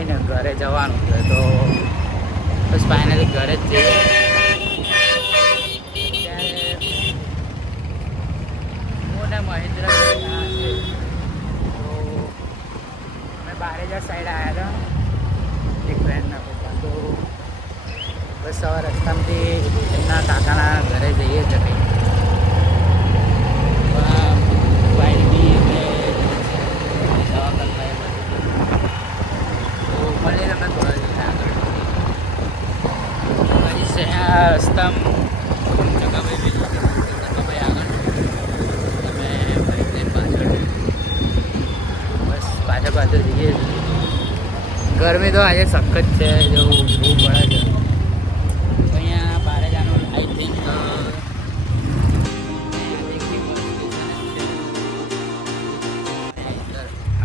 લઈને ઘરે જવાનું છે તો બસ ફાઇનલી ઘરે જ જઈએ. હું ને મહેન્દ્ર તો અમે બારેજા સાઈડ આવ્યા હતા એક ફ્રેન્ડના પપ્પા. તો બસ સવાર રસ્તામાંથી એમના કાકાના ઘરે જઈએ છીએ કંઈ બાઈક બી એટલે દવા કરતા તો મળીએ તમે થોડા દિવસ આગળ પછી રસ્તામાં જગાભાઈ જગાભાઈ આગળ તમે બાઈક લઈને પાછળ બસ પાછળ જઈએ. ગરમી તો આજે સખત છે, જેવું બહુ પડે છે. અહીંયા બારેજાનું આઈ થિંક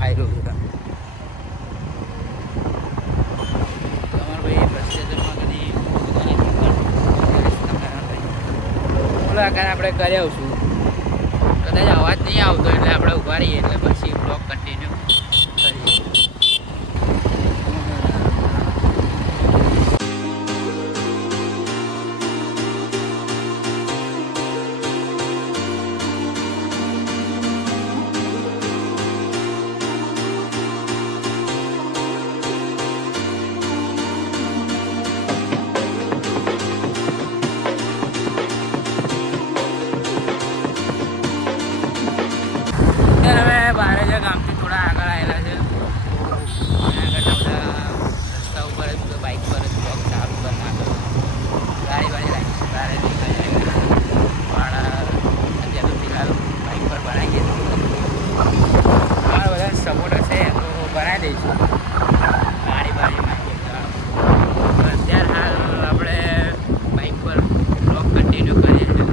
આવેલું છે. તમારે ભાઈ બસ સ્ટેશનમાં કદી મુલાકાત આપણે કરી આવશું. કદાચ અવાજ નહીં આવતો એટલે આપણે ઊભા રહીએ, એટલે પછી બ્લોગ કન્ટિન્યુ કરીએ. બારેજા ગામથી થોડા આગળ આવેલા છે. આગળના બધા રસ્તા ઉપર જ બાઇક પર જ બ્લોક ચાલુ કરી નાખ્યો. ગાડી રાખી બારે નીકળી ભાડા અત્યારે તો ફિલહાલ બાઇક પર બનાવીએ. અમારા બધા સપોર્ટ હશે તો બનાવી દઈશું ગાડી અત્યારે હાલ આપણે બાઇક પર બ્લોક કન્ટિન્યુ કરીએ છીએ.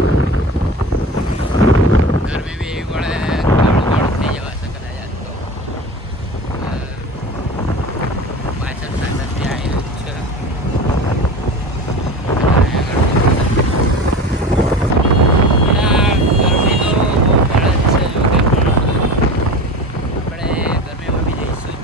ગરમી બી એવી પડે, થઈ જવાશે કદાચ આજ તો. પાછળ સાંજથી આવેલું છે. ગરમી તો બહુ પડે જ છે. જો કે આપણે ગરમીમાં બી જઈશું જ.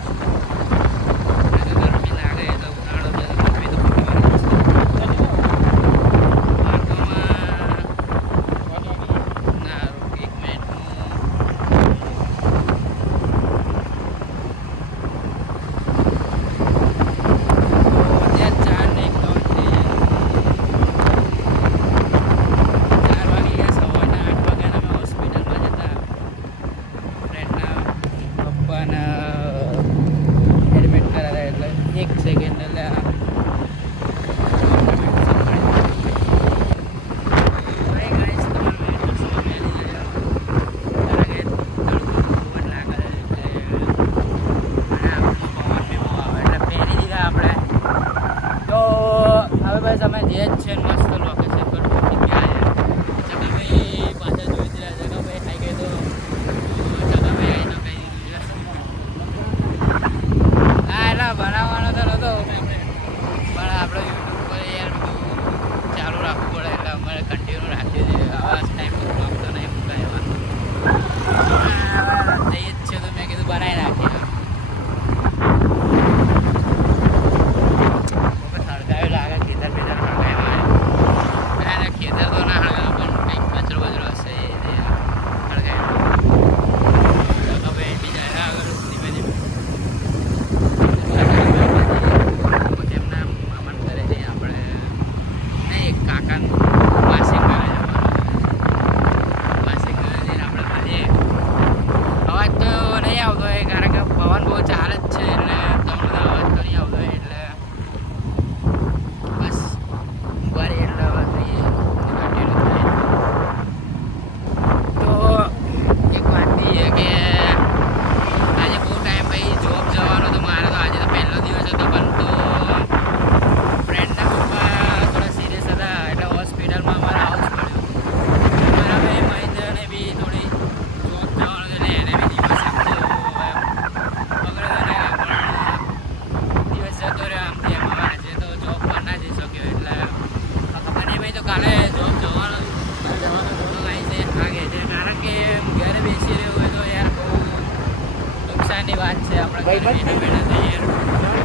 બેઠા તૈયાર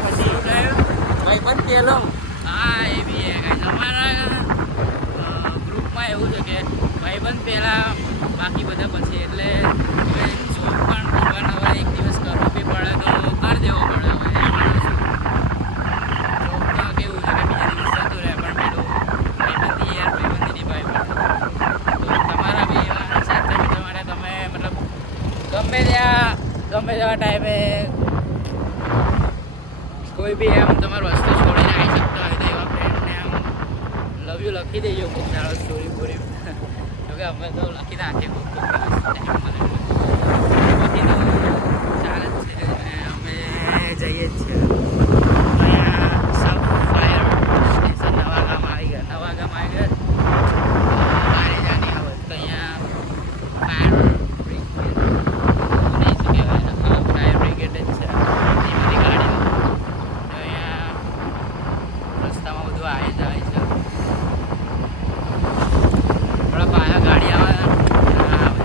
પછી ભાઈ પણ પેલો હા એ બી હે ગાઈસ અમારા ગ્રુપમાં એવું છે કે ભાઈબંધ પહેલાં બાકી બધા પછી એટલે હવે જોબ પણ હવે એક દિવસ કરવો બી પડે તો કરી દેવો પડે હવે જોબ તો કેવું છે કે બીજા દિવસ જતું રહે પણ પેલું ભાઈબંધી યાર ભાઈબંધીની ભાઈબંધ તો તમારા બી એવા સાથે મિત્રો માટે તમે મતલબ ગમે તેવા ટાઈમે કોઈ બી એમ તમારું વસ્તુ છોડીને આવી શકતા હોય તો એવા ફ્રેન્ડને આમ લવ યુ લખી દેજો કોઈક દાડો સ્ટોરી બોરી જોકે અમે તો લખી નાખીએ કોઈક બાકી તો ચાલે જ છે અમે જઈએ જ છીએ અહીંયા સબ ફાયર સ્ટેશન નવાગામમાં આવી ગયા બારેજાની આવત તો અહીંયા ફાયર બ્રિગેડ નહીં શું કહેવાય ફાયર બ્રિગેડ જ છે એ બધી ગાડીઓ તો અહીંયા રસ્તામાં બધું આવી જાય છે થોડા પાયા ગાડી આવે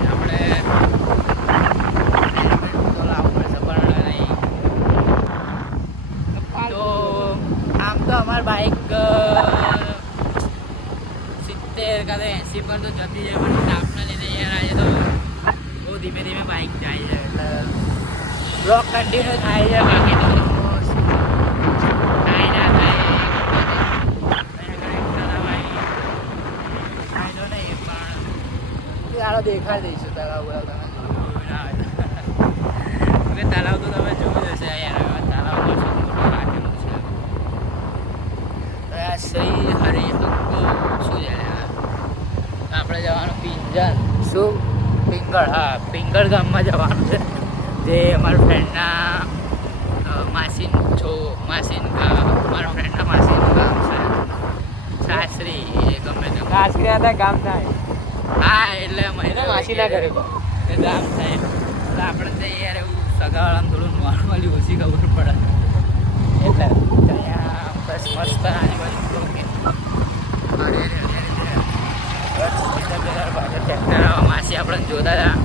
આપણે તો લાવવું પડશે પણ નહીં તો આમ તો અમારી બાઇક 70 કાં 80 પર તો જતી જાય પણ આપણે લીધે યાર આજે તો બહુ ધીમે ધીમે બાઇક જાય છે એટલે બ્લોક કન્ટિન્યુ થાય છે બાકી તો કાંઈ ના થાય ફાયદો નહીં પણ ચાલો દેખાડી દઈશું તળાવ બોલાવ તમે જોયું ના હોય તળાવ તો તમે જોયું હશે યાર તળાવ તો શું મોટું રાખેલું છે તો આ શ્રી હરિ શું છે આપણે જવાનું પિંજર શું પિંગળ હા પિંગળ ગામમાં જવાનું છે જે અમારા ફ્રેન્ડના મારા ફ્રેન્ડના માસીનું ગામ છે સાસરી એ ગમે તે સાસરી હતા ગામ થાય હા એટલે માસીના ઘરે ગામ થાય એટલે આપણે તો યાર એવું સગાવાળામાં થોડું નોર્મલી ઓછી ખબર પડે એટલે અહીંયા બસ મસ્ત આની બાજુ ટ્રેક્ટર માસી આપણે જોતા હતા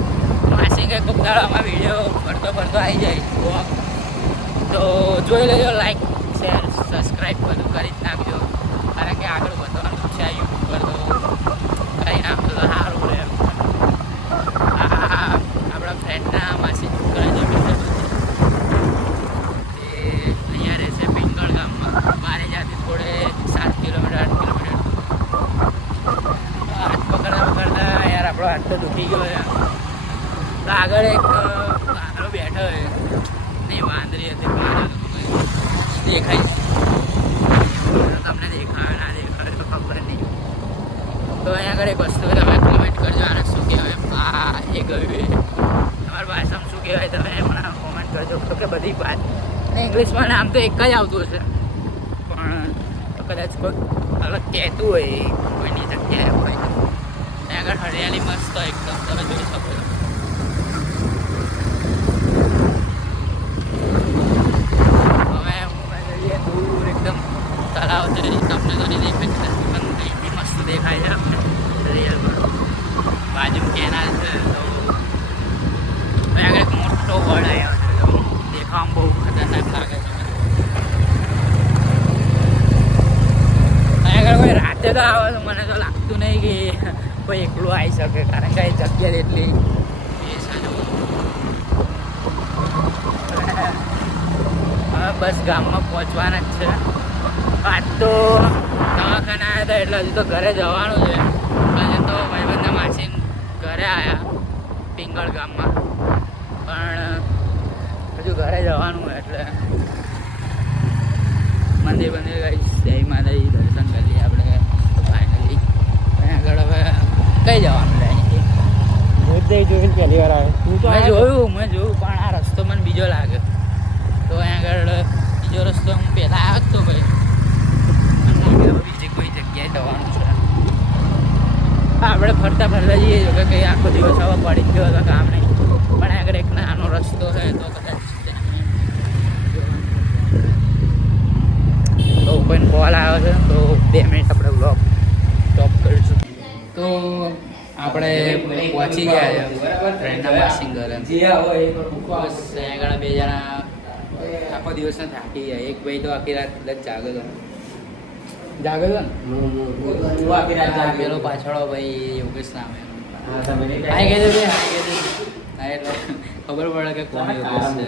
માસી કંઈ કોઈક દાડામાં વિડીયો ફરતો આવી જાય તો જોઈ લેજો લાઈક શેર સબસ્ક્રાઈબ બધું કરી જ નાખજો કારણ કે આગળ વધવાનું છે યુટ્યુબ પર તો કરી નાખતો તો સારું રહે આપણા ફ્રેન્ડના માસી છોકરા જે મિત્ર એ અહીંયા રહે છે પિંગળ ગામમાં મારે જ્યાંથી થોડે 7 કિલોમીટર 8 કિલોમીટર હાથ પકડતા યાર આપણો હાથ તો દુખી ગયો છે તો આગળ એક વાંદરો બેઠો હોય નહીં વાંદરી હતી દેખાય તમને દેખાવે ના દેખાવે તો ખબર નહીં તો અહીંયા આગળ એક વસ્તુ તમે કોમેન્ટ કરજો આને શું કહેવાય એ ગયું તમારી ભાષામાં શું કહેવાય તમે પણ કોમેન્ટ કરજો તો કે બધી વાત ઇંગ્લિશમાં નામ તો એક જ આવતું હશે પણ કદાચ કોઈ અલગ કહેતું હોય કોઈની જગ્યાએ હોય તો ત્યાં આગળ હરિયાળી મસ્ત એકદમ તમે જોઈ શકો છો હવે જઈએ દૂર એકદમ તળાવ છે તમને તો નહીં દેખાય પણ અહીંથી મસ્ત દેખાય છે રિયલમાં બાજુ કેનાલ છે તો આગળ એક મોટો વડ આવ્યો છે તો દેખાવામાં બહુ ખતરનાક લાગે છે આગળ કોઈ રાતે તો આવે તો મને તો લાગતું નહીં કે કોઈ એકલું આવી શકે કારણ કે જગ્યા એટલી એ છે હવે બસ ગામમાં પહોંચવાના જ છે આજ તો દવાખાને આવ્યા હતા એટલે હજુ તો ઘરે જવાનું છે આજે તો ભાઈબંધના માસી ઘરે આવ્યા પિંગળ ગામમાં પણ હજુ ઘરે જવાનું એટલે મંદિર ગઈ જય માતાજી દર્શન કરી લઈએ આપણે ફાઇનલી આગળ હવે કઈ જવાનું રહે જોઈને પહેલી વાર આવે મેં જોયું પણ આ રસ્તો મને બીજો લાગે તો અહીંયા આગળ બીજો રસ્તો હું પહેલાં આવ્યો જ તો ભાઈ મને લાગે બીજી કોઈ જગ્યાએ જવાનું છે આપણે ફરતા જઈએ જો કે કંઈ આખો દિવસ હવે પડી ગયો તો કામ નહીં પણ આગળ એક નાનો રસ્તો છે તો કદાચ તો કોઈને કોલ આવ્યો છે તો 2 મિનિટ આપણે બ્લોગ સ્ટોપ કરીશું તો આપણે પહોંચી ગયા છે ફ્રેન્ડના માસી ઘરે બસ આગળ 2 જણા આખો દિવસ ના થાકી જાય. એક ભાઈ તો આખી રાત જ જાગે તો જાગે તો ને તું આખી રાત જાગે. પેલો પાછળ ભાઈ યોગેશ નામે હા, તમે નહીં હાઈ કહી દે હાઈ કહી દે હા એટલે ખબર પડે કે કોણ યોગેશ છે.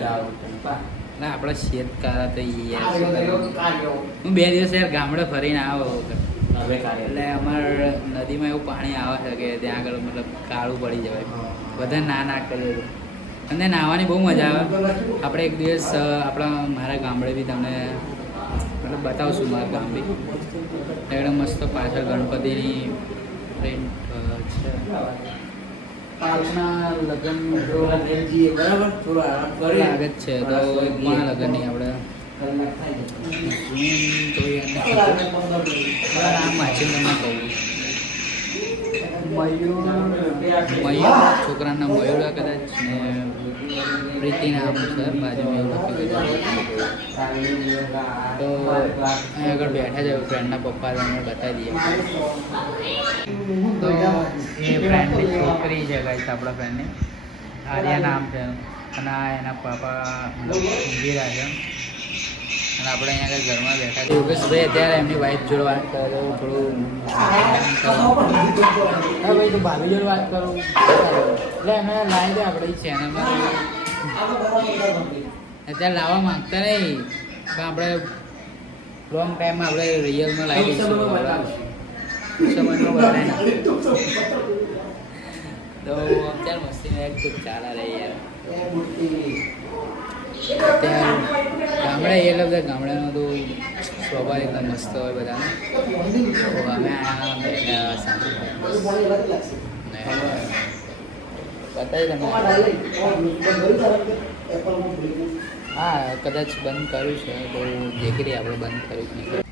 ના આપણે શેતકારા તો યાર શું કરવાનું? હું 2 દિવસ યાર ગામડે ફરીને આવ્યો એટલે અમારે નદીમાં એવું પાણી આવે છે કે ત્યાં આગળ મતલબ કાળું પડી જવાય. બધા ના કરીએ તો અને નાહવાની બહુ મજા આવે. આપણે એક દિવસ મારા ગામડે બી તમને મતલબ બતાવશું. મારા ગામ બી એકદમ મસ્ત પાછળ ગણપતિની પ્રિન્ટ છે. પાછના લગ્ન બરાબર થોડો આરામ કરી લાગે જ છે તો કોના લગ્નની આપણે નામ વાંચીને તમને કહું. મયુર છોકરાના મયુરા કદાચ ને પ્રીતિ નામ છે બાજુમાં એવું લખ્યું તો અહીં આગળ બેઠા છે ફ્રેન્ડના પપ્પા તમને બતાવી દઈએ. તો એ ફ્રેન્ડની છોકરી છે ગાઈસ આપણા ફ્રેન્ડની આર્યા નામ છે અને આ એના પાપા ઊંઘી રહ્યા છે અને આપણે અહીંયા આગળ ઘરમાં બેઠા છે. યોગેશભાઈ અત્યારે એમની વાઈફ જોડે વાત કરે તો થોડું હા ભાઈ તું ભાભી જોડે વાત કરું એટલે અમે લાવી દે આપણે ચેનલમાં અત્યારે લાવવા માંગતા નહીં પણ આપણે લોંગ ટાઈમમાં આપણે રિયલમાં લાવી દઈશું. સમજમાં બતાય ના તો અત્યારે મસ્તી એક ચાલા રહી યાર. ત્યાં ગામડે એ બધા ગામડાનો તો સ્વભાવ એકદમ મસ્ત હોય બધાને. તો અમે બતાવી તમે હા કદાચ બંધ કર્યું છે તો દેખી આપણે બંધ કર્યું કે નહીં.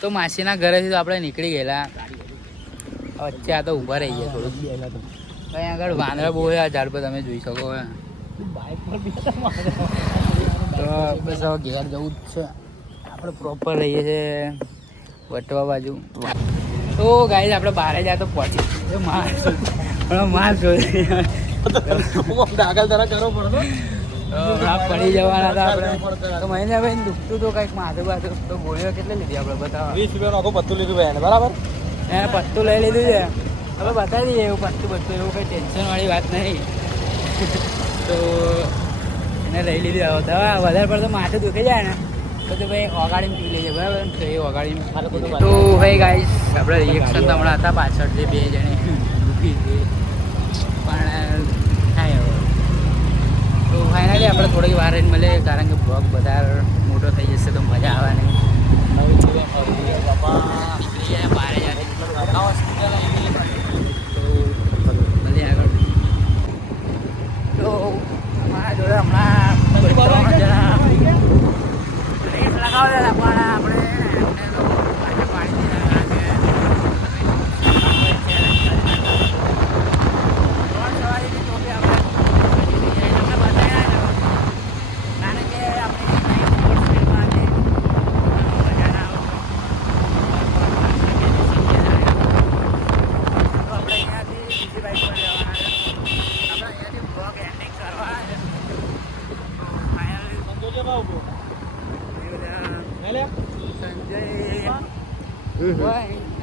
તો માસીના ઘરેથી તો આપણે નીકળી ગયેલા. વચ્ચે આ તો ઊભા રહી ગયા થોડુંક. અહીં આગળ વાંદરા બહુ છે આ ઝાડ પર તમે જોઈ શકો. તો બસ હવે ઘેર જવું જ છે. આપણે પ્રોપર રહીએ છીએ વટવા બાજુ. તો ગાઈસ આપણે બહાર જાય તો પહોંચી માસ આગળ તરફ કરવો પડતો પડી જવાના હતા આપણે. તો મહિનાભાઈ દુખતું તો કંઈક માથું બાથું તો ગોળીઓ કેટલી લીધી આપણે બતાવો. 20 રૂપિયાનું આખું પત્તું લીધું ભાઈ બરાબર. એને પત્તું લઈ લીધું છે હવે બતાવી દઈએ એવું પત્તું એવું કંઈ ટેન્શનવાળી વાત નહીં. તો એને લઈ લીધી હવે દવા વધારે પડતો માથું દુખી જાય ને તો ભાઈ ઓગાડીને પી લઈએ બરાબર. તો એ ઓગાડીને તો ભાઈ ગાઈસ આપણે રિએક્શન તો હમણાં હતા પાછળ જે 2 જણે દુખી હતી પણ થાય હવે. તો ફાઇનલી આપણે થોડીક વાર રહીને મળીએ કારણ કે બ્લોગ વધારે મોટો થઈ જશે તો મજા આવે નહીં. નીકળી જાય બહાર જાય મળીએ આગળ. તો અમારા જોડે હમણાં રેસ લગાવતા હતા પણ આપણે એમને તો પાછા પાડી દીધા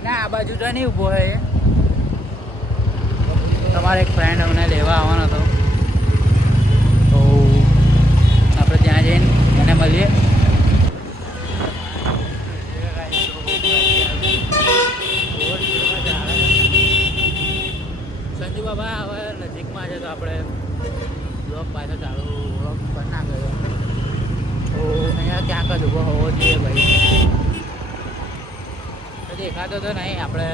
ના આ બાજુ તો નહીં ઊભો હોય. તમારે એક ફ્રેન્ડ અમને લેવા આવવાનો હતો તો આપણે ત્યાં જઈને એને મળીએ. સંજુ બાબા હવે નજીકમાં છે તો આપણે બ્લોગ પાછો ચાલુ બ્લોગ પણ ના કર્યો તો અહીંયા ક્યાંક જ ઊભો હોવો જોઈએ ભાઈ. દેખાતો તો નહીં આપણે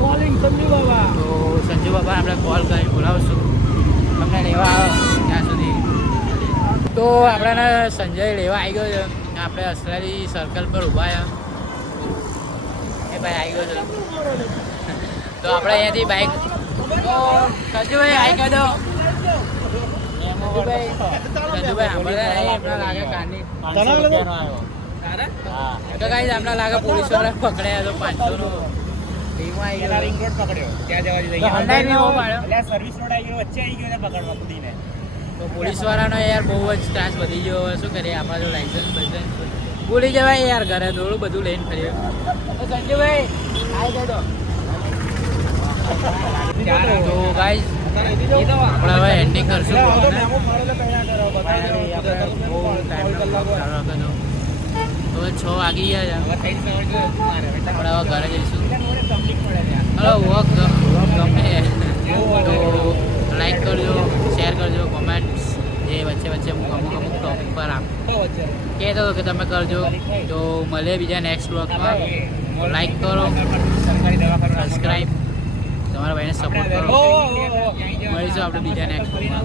કોલિંગ સંજુ બાબા. તો સંજુ બાબા આપણે કોલ કરી બોલાવશું તમને લેવા આવે ત્યાં સુધી. તો આપણે સંજય લેવા આવી ગયો છે. આપણે અસરારી સર્કલ પર ઊભા છે. એ ભાઈ આવી ગયો છે તો આપણે અહીંયાથી બાઇક તો સંજુભાઈ આવી ગયો તો સંજુભાઈ સાંભળતા નહીં આપણા લાગે કારની તો કાંઈ આપણા લાગે પોલીસ વાળા પકડ્યા તો 500 નો પકડ્યો ત્યાં જવા દીધો ઓનલાઈન એવો પાડ્યો સર્વિસ રોડ આવી ગયો વચ્ચે આવી ગયો પકડવા કુદીને તો પોલીસવાળાનો યાર બહુ જ ત્રાસ વધી ગયો હવે શું કરીએ આપણા જો લાઇસન્સ બાઇસન્સ ભૂલી જવાય યાર ઘરે થોડું બધું લઈને ફરીએ સંજુભાઈ તો ગાઈસ આપણે હવે એન્ડિંગ કરશું તો 6 વાગી ગયા છે આપણે હવે ઘરે જઈશું હલો વોક ગમે તો લાઈક કરજો શેર કરજો કોમેન્ટ્સ જે વચ્ચે વચ્ચે હું અમુક ટોપિક પર કહેતો હતો કે તમે કરજો તો મળે બીજા નેક્સ્ટ બ્લોગમાં લાઈક કરો સબસ્ક્રાઈબ તમારા ભાઈને સપોર્ટ કરો મળીશું આપણે બીજા નેક્સ્ટ બ્લોગમાં